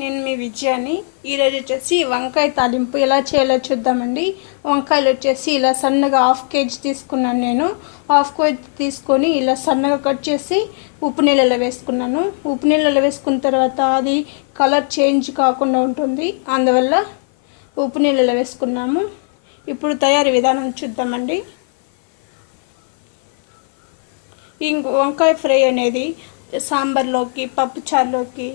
నేను మీ విజయాన్ని. ఈరోజు వచ్చేసి వంకాయ తాలింపు ఎలా చేయాలో చూద్దామండి. వంకాయలు వచ్చేసి ఇలా సన్నగా 1/2 kg తీసుకున్నాను. నేను 1/2 kg తీసుకొని ఇలా సన్నగా కట్ చేసి ఉప్పు నీళ్ళలో వేసుకున్నాను. ఉప్పు నీళ్ళలో వేసుకున్న తర్వాత అది కలర్ చేంజ్ కాకుండా ఉంటుంది, అందువల్ల ఉప్పు నీళ్ళలో వేసుకున్నాము. ఇప్పుడు తయారీ విధానం చూద్దామండి. ఈ వంకాయ ఫ్రై అనేది సాంబార్లోకి, పప్పుచారులోకి,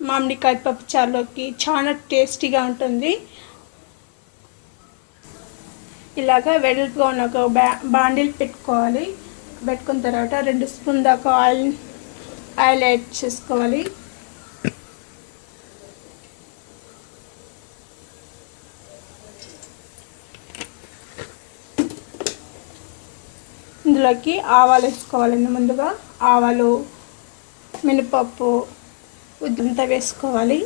మామిడికాయ పప్పుచారులోకి చాలా టేస్టీగా ఉంటుంది. ఇలాగా వెడల్పుగా ఉన్న ఒక బాండిల్ పెట్టుకోవాలి. పెట్టుకున్న తర్వాత 2 స్పూన్ దాకా ఆయిల్ యాడ్ చేసుకోవాలి. ఇందులోకి ఆవాలు వేసుకోవాలండి. ముందుగా ఆవాలు, మినపప్పు ఉద్దంతా వేసుకోవాలి.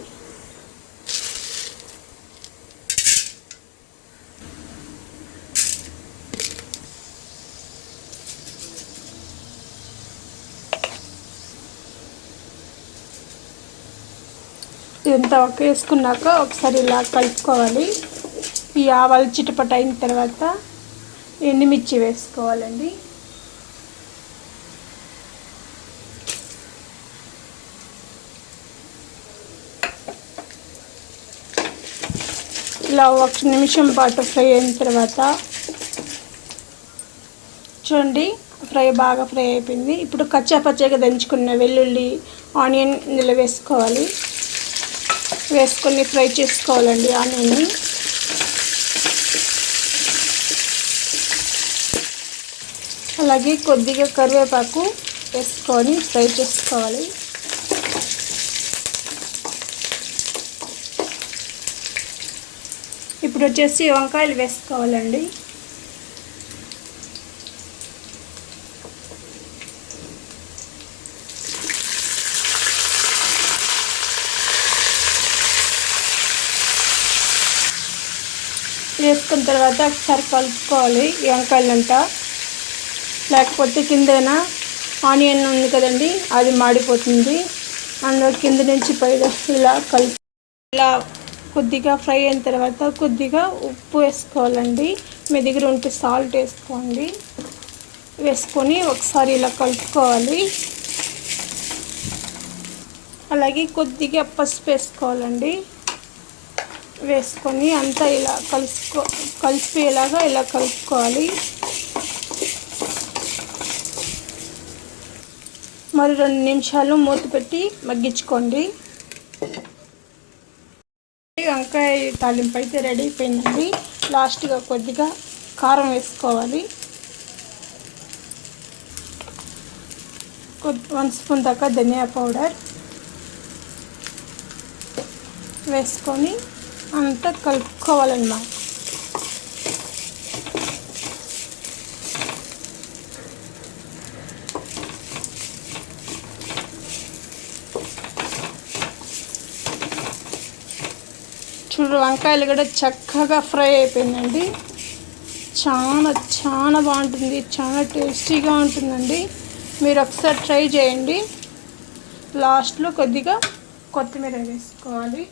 ఇదంతా వేసుకున్నాక ఒకసారి ఇలా కలుపుకోవాలి. ఈ ఆవాలు చిటపట అయిన తర్వాత ఎండుమిర్చి వేసుకోవాలండి. ఇలా 1 నిమిషం పాటు ఫ్రై అయిన తర్వాత చూడండి, బాగా ఫ్రై అయిపోయింది. ఇప్పుడు కచ్చా పచ్చగా దంచుకున్న వెల్లుల్లి, ఆనియన్ ఇందులో వేసుకోవాలి. వేసుకొని ఫ్రై చేసుకోవాలండి ఆనియన్ని. అలాగే కొద్దిగా కరివేపాకు వేసుకొని ఫ్రై చేసుకోవాలి. ఇప్పుడు వచ్చేసి వంకాయలు వేసుకోవాలండి. వేసుకున్న తర్వాత ఒకసారి కలుపుకోవాలి ఈ వంకాయలంతా, లేకపోతే కిందన ఆనియన్ ఉంది కదండి, అది మాడిపోతుంది. అందులో కింద నుంచి పై ఇలా ఇలా కొద్దిగా ఫ్రై అయిన తర్వాత కొద్దిగా ఉప్పు వేసుకోవాలండి. మీ దగ్గర ఉంటే సాల్ట్ వేసుకోండి. వేసుకొని ఒకసారి ఇలా కలుపుకోవాలి. అలాగే కొద్దిగా పసుపు వేసుకోవాలండి. వేసుకొని అంతా ఇలా కలిపేలాగా ఇలా కలుపుకోవాలి. మరి 2 నిమిషాలు మూత పెట్టి మగ్గించుకోండి. వంకాయ తాలింపు అయితే రెడీ అయిపోయిందండి. లాస్ట్గా కొద్దిగా కారం వేసుకోవాలి. 1 స్పూన్ దాకా ధనియా పౌడర్ వేసుకొని అంతా కలుపుకోవాలన్నమాట. చూడు, వంకాయలు కూడా చక్కగా ఫ్రై అయిపోయిందండి. చాలా బాగుంటుంది, చాలా టేస్టీగా ఉంటుందండి. మీరు ఒకసారి ట్రై చేయండి. లాస్ట్లో కొద్దిగా కొత్తిమీర వేసుకోవాలి.